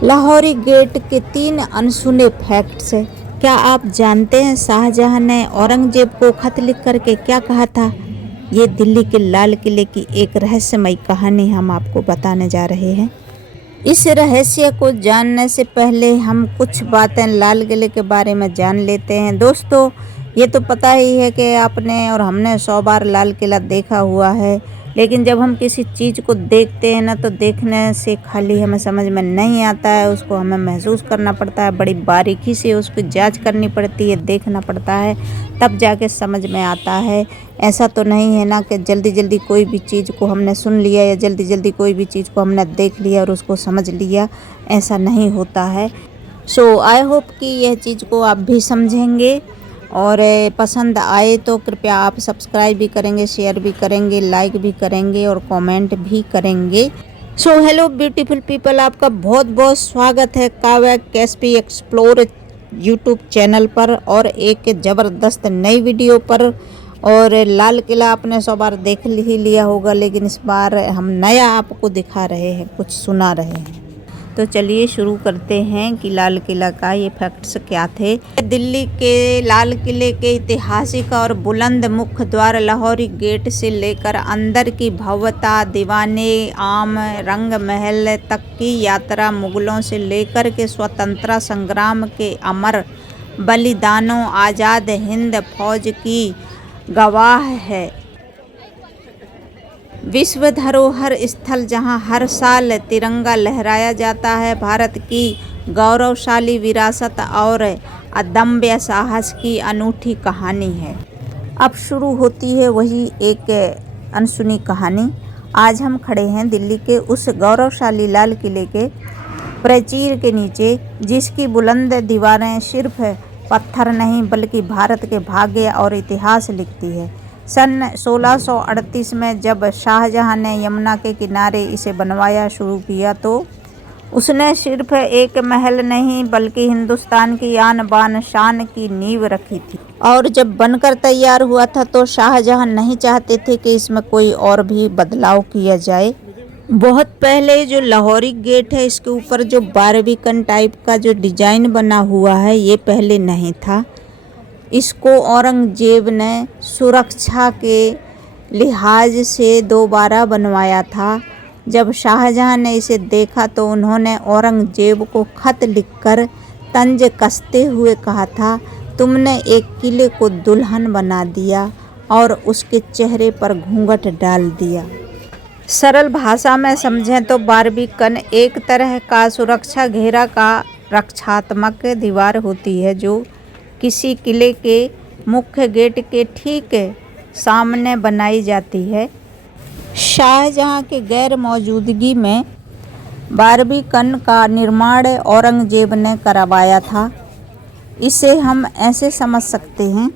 Lahori gate के 3 अनसुने facts है। क्या आप जानते हैं शाहजहां ने औरंगजेब को खत लिख करके क्या कहा था? ये दिल्ली के लाल किले की एक रहस्यमयी कहानी हम आपको बताने जा रहे हैं। इस रहस्य को जानने से पहले हम कुछ बातें लाल किले के बारे में जान लेते हैं। दोस्तों, ये तो पता ही है कि आपने और हमने 100 बार लाल किला देखा हुआ है, लेकिन जब हम किसी चीज़ को देखते हैं ना, तो देखने से खाली हमें समझ में नहीं आता है, उसको हमें महसूस करना पड़ता है, बड़ी बारीकी से उसकी जांच करनी पड़ती है, देखना पड़ता है, तब जाके समझ में आता है। ऐसा तो नहीं है ना कि जल्दी जल्दी कोई भी चीज़ को हमने सुन लिया या जल्दी जल्दी कोई भी चीज़ को हमने देख लिया और उसको समझ लिया, ऐसा नहीं होता है। सो आई होप कि यह चीज़ को आप भी समझेंगे और पसंद आए तो कृपया आप सब्सक्राइब भी करेंगे, शेयर भी करेंगे, लाइक भी करेंगे और कमेंट भी करेंगे। सो हेलो ब्यूटीफुल पीपल, आपका बहुत बहुत स्वागत है काव्या कैस्पी एक्सप्लोर यूट्यूब चैनल पर और एक ज़बरदस्त नई वीडियो पर। और लाल किला आपने 100 बार देख ही लिया होगा, लेकिन इस बार हम नया आपको दिखा रहे हैं, कुछ सुना रहे हैं। तो चलिए शुरू करते हैं कि लाल किला का ये फैक्ट्स क्या थे। दिल्ली के लाल किले के ऐतिहासिक और बुलंद मुख्य द्वार लाहौरी गेट से लेकर अंदर की भव्यता, दीवाने आम, रंग महल तक की यात्रा मुगलों से लेकर के स्वतंत्रता संग्राम के अमर बलिदानों, आज़ाद हिंद फौज की गवाह है। विश्व धरोहर स्थल जहां हर साल तिरंगा लहराया जाता है, भारत की गौरवशाली विरासत और अदम्य साहस की अनूठी कहानी है। अब शुरू होती है वही एक अनसुनी कहानी। आज हम खड़े हैं दिल्ली के उस गौरवशाली लाल किले के प्राचीर के नीचे, जिसकी बुलंद दीवारें सिर्फ पत्थर नहीं बल्कि भारत के भाग्य और इतिहास लिखती है। सन 1638 में जब शाहजहां ने यमुना के किनारे इसे बनवाया शुरू किया, तो उसने सिर्फ एक महल नहीं बल्कि हिंदुस्तान की आन बान शान की नींव रखी थी। और जब बनकर तैयार हुआ था तो शाहजहां नहीं चाहते थे कि इसमें कोई और भी बदलाव किया जाए। बहुत पहले जो लाहौरी गेट है, इसके ऊपर जो बारबीकन टाइप का जो डिजाइन बना हुआ है, ये पहले नहीं था। इसको औरंगजेब ने सुरक्षा के लिहाज से दोबारा बनवाया था। जब शाहजहां ने इसे देखा तो उन्होंने औरंगजेब को खत लिखकर तंज कसते हुए कहा था, तुमने एक किले को दुल्हन बना दिया और उसके चेहरे पर घूंघट डाल दिया। सरल भाषा में समझें तो बारबीकन एक तरह का सुरक्षा घेरा का रक्षात्मक दीवार होती है, जो किसी किले के मुख्य गेट के ठीक सामने बनाई जाती है। शाहजहां के गैर मौजूदगी में बारबीकन का निर्माण औरंगजेब ने करवाया था। इसे हम ऐसे समझ सकते हैं,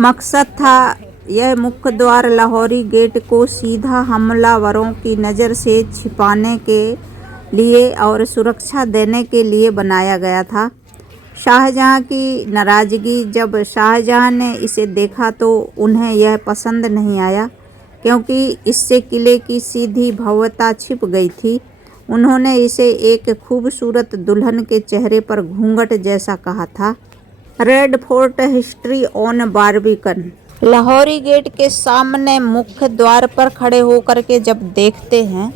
मकसद था यह मुख्य द्वार लाहौरी गेट को सीधा हमलावरों की नज़र से छिपाने के लिए और सुरक्षा देने के लिए बनाया गया था। शाहजहां की नाराज़गी, जब शाहजहां ने इसे देखा तो उन्हें यह पसंद नहीं आया, क्योंकि इससे किले की सीधी भव्यता छिप गई थी। उन्होंने इसे एक खूबसूरत दुल्हन के चेहरे पर घूंघट जैसा कहा था। Red Fort history on barbican. Lahori gate के सामने मुख्य द्वार पर खड़े होकर के जब देखते हैं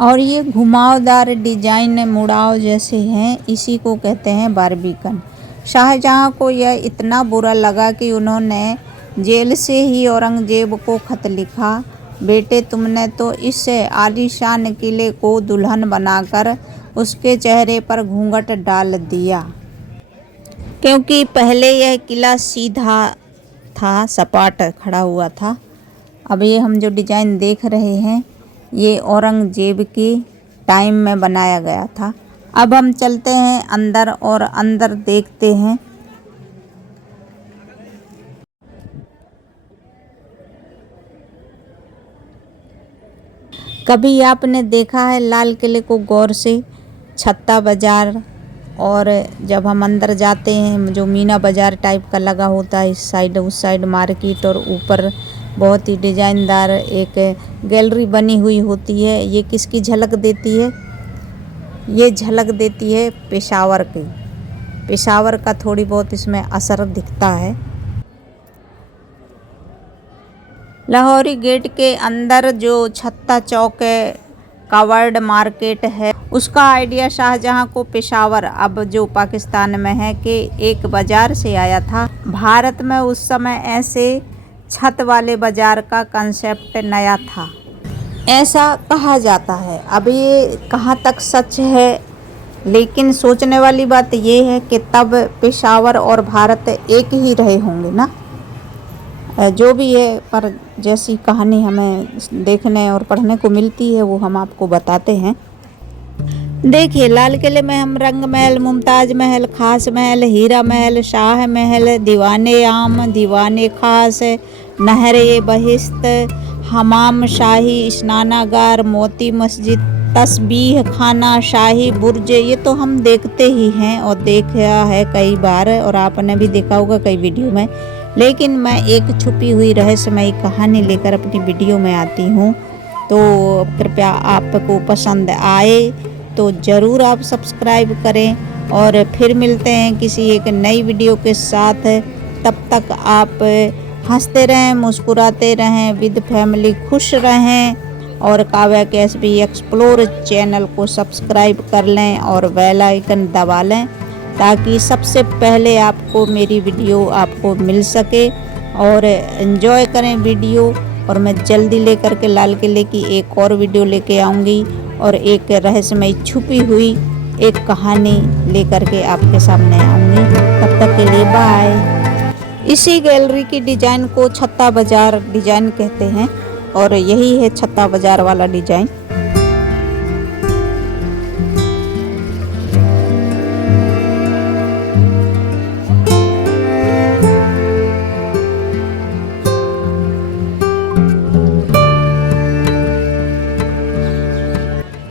और ये घुमावदार डिजाइन मुड़ाव जैसे हैं, इसी को कहते हैं बारबीकन। शाहजहां को यह इतना बुरा लगा कि उन्होंने जेल से ही औरंगजेब को खत लिखा, बेटे तुमने तो इस आलीशान किले को दुल्हन बनाकर उसके चेहरे पर घूंघट डाल दिया। क्योंकि पहले यह किला सीधा था, सपाट खड़ा हुआ था। अब ये हम जो डिजाइन देख रहे हैं, ये औरंगजेब की टाइम में बनाया गया था। अब हम चलते हैं अंदर और अंदर देखते हैं। कभी आपने देखा है लाल किले को गौर से? छत्ता बाजार, और जब हम अंदर जाते हैं जो मीना बाजार टाइप का लगा होता है, इस साइड उस साइड मार्केट, और ऊपर बहुत ही डिजाइनदार एक गैलरी बनी हुई होती है। ये किसकी झलक देती है? ये झलक देती है पेशावर की, पेशावर का थोड़ी बहुत इसमें असर दिखता है। लाहौरी गेट के अंदर जो छत्ता चौक कवर्ड मार्केट है, उसका आइडिया शाहजहां को पेशावर, अब जो पाकिस्तान में है, के एक बाज़ार से आया था। भारत में उस समय ऐसे छत वाले बाज़ार का कंसेप्ट नया था, ऐसा कहा जाता है। अब ये कहाँ तक सच है, लेकिन सोचने वाली बात ये है कि तब पेशावर और भारत एक ही रहे होंगे ना, जो भी है। पर जैसी कहानी हमें देखने और पढ़ने को मिलती है वो हम आपको बताते हैं। देखिए, लाल किले में हम रंग महल, मुमताज़ महल, खास महल, हीरा महल, शाह महल, दीवाने आम, दीवाने खास, नहर बहिश्त, हमाम शाही, स्नानागार, मोती मस्जिद, तस्बीह खाना, शाही बुर्ज, ये तो हम देखते ही हैं और देखा है कई बार, और आपने भी देखा होगा कई वीडियो में। लेकिन मैं एक छुपी हुई रहस्यमयी कहानी लेकर अपनी वीडियो में आती हूँ, तो कृपया आपको पसंद आए तो ज़रूर आप सब्सक्राइब करें। और फिर मिलते हैं किसी एक नई वीडियो के साथ। तब तक आप हंसते रहें, मुस्कुराते रहें, विद फैमिली खुश रहें, और काव्या KSB एक्सप्लोर चैनल को सब्सक्राइब कर लें और बेल आइकन दबा लें, ताकि सबसे पहले आपको मेरी वीडियो आपको मिल सके। और एंजॉय करें वीडियो, और मैं जल्दी लेकर के लाल किले की एक और वीडियो लेके आऊँगी, और एक रहस्यमय छुपी हुई एक कहानी लेकर के आपके सामने आऊँगी। तब तक के लिए बाय। इसी गैलरी की डिज़ाइन को छत्ता बाज़ार डिज़ाइन कहते हैं, और यही है छत्ता बाज़ार वाला डिज़ाइन।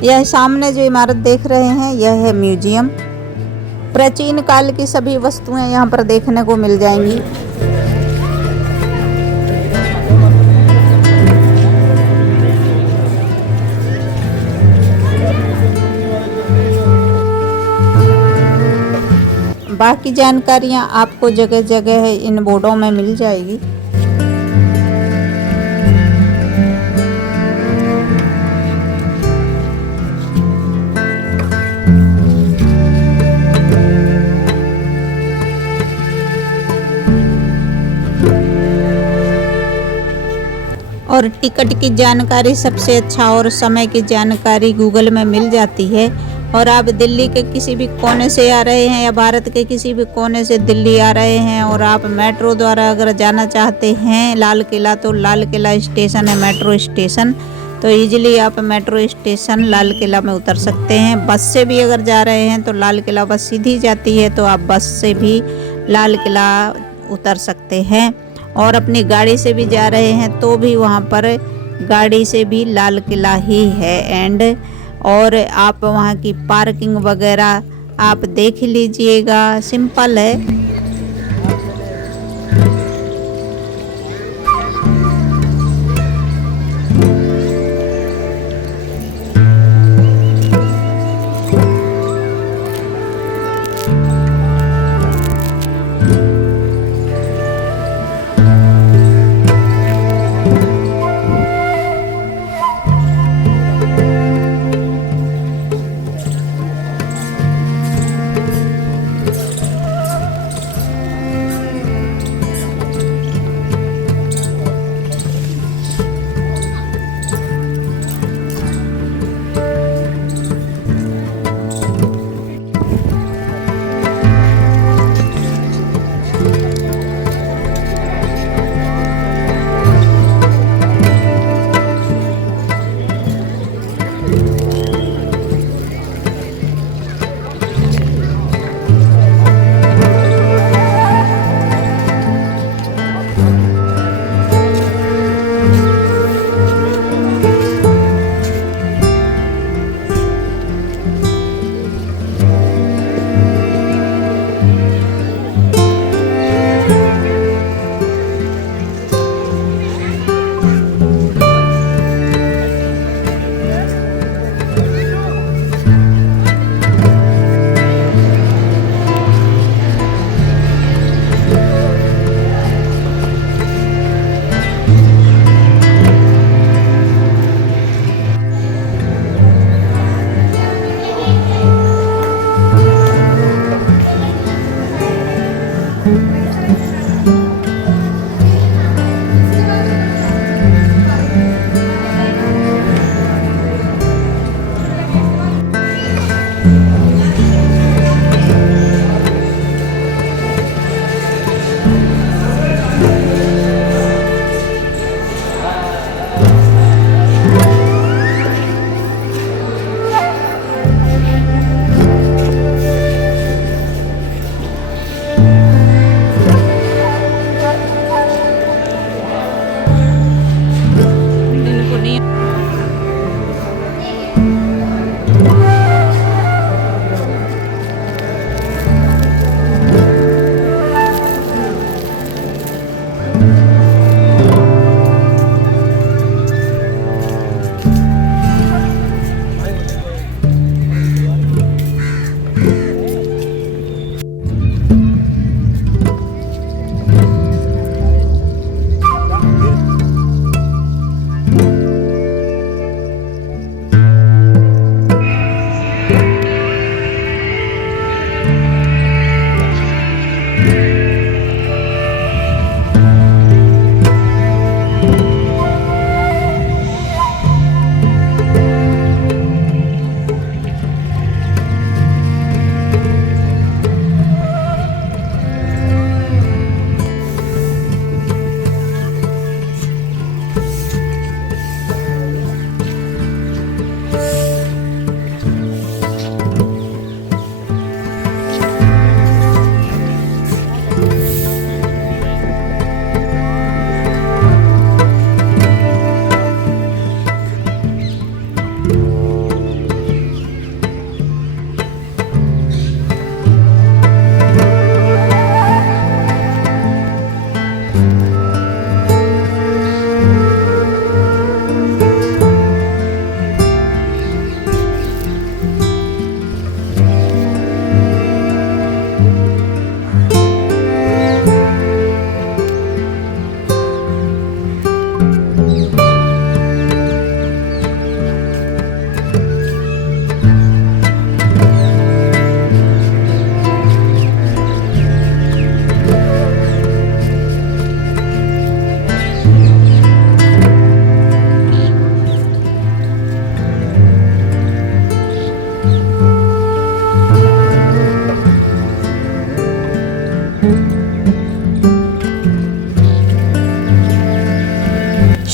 यह सामने जो इमारत देख रहे हैं, यह है म्यूजियम। प्राचीन काल की सभी वस्तुएं यहाँ पर देखने को मिल जाएंगी। बाकी जानकारियाँ आपको जगह जगह इन बोर्डों में मिल जाएगी। और टिकट की जानकारी सबसे अच्छा और समय की जानकारी गूगल में मिल जाती है। और आप दिल्ली के किसी भी कोने से आ रहे हैं या भारत के किसी भी कोने से दिल्ली आ रहे हैं, और आप मेट्रो द्वारा अगर जाना चाहते हैं लाल किला, तो लाल किला स्टेशन है मेट्रो स्टेशन, तो इजीली आप मेट्रो स्टेशन लाल किला में उतर सकते हैं। बस से भी अगर जा रहे हैं तो लाल किला बस सीधी जाती है, तो आप बस से भी लाल किला उतर सकते हैं। और अपनी गाड़ी से भी जा रहे हैं तो भी वहाँ पर गाड़ी से भी लाल किला ही है। एंड और आप वहाँ की पार्किंग वगैरह आप देख लीजिएगा, सिंपल है।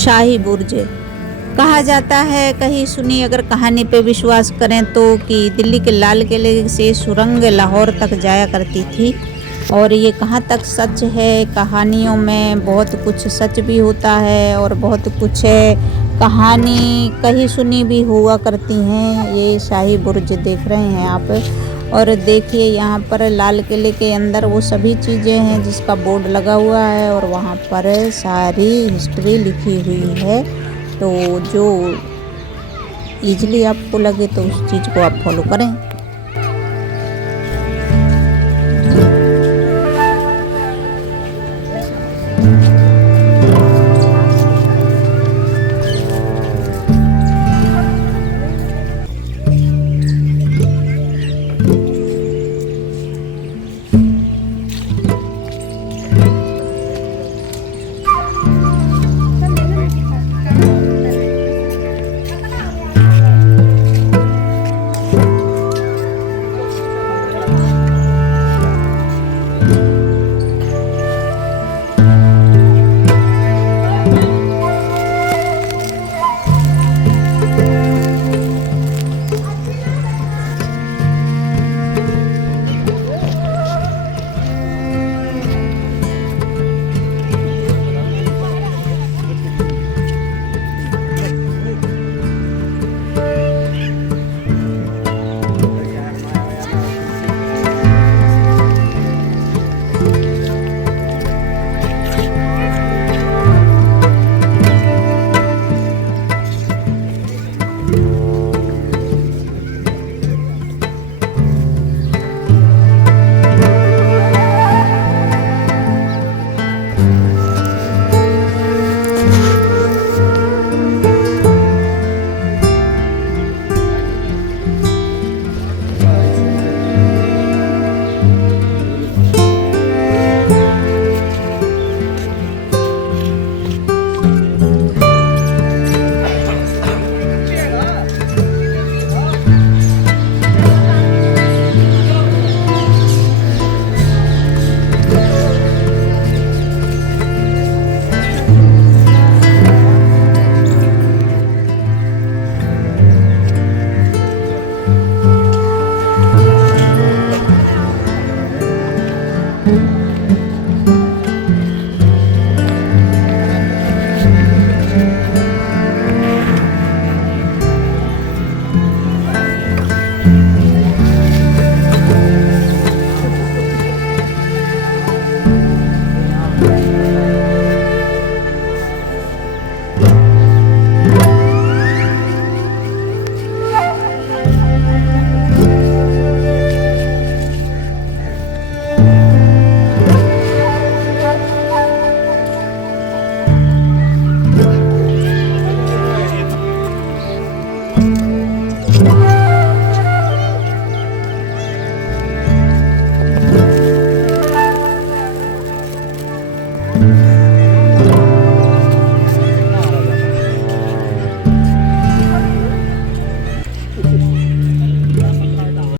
शाही बुर्ज। कहा जाता है, कहीं सुनी अगर कहानी पे विश्वास करें तो, कि दिल्ली के लाल किले से सुरंग लाहौर तक जाया करती थी। और ये कहाँ तक सच है, कहानियों में बहुत कुछ सच भी होता है और बहुत कुछ कहानी कहीं सुनी भी हुआ करती हैं। ये शाही बुर्ज देख रहे हैं आप, और देखिए यहाँ पर लाल किले के अंदर वो सभी चीज़ें हैं जिसका बोर्ड लगा हुआ है और वहाँ पर सारी हिस्ट्री लिखी हुई है। तो जो ईजिली आपको लगे तो उस चीज़ को आप फॉलो करें।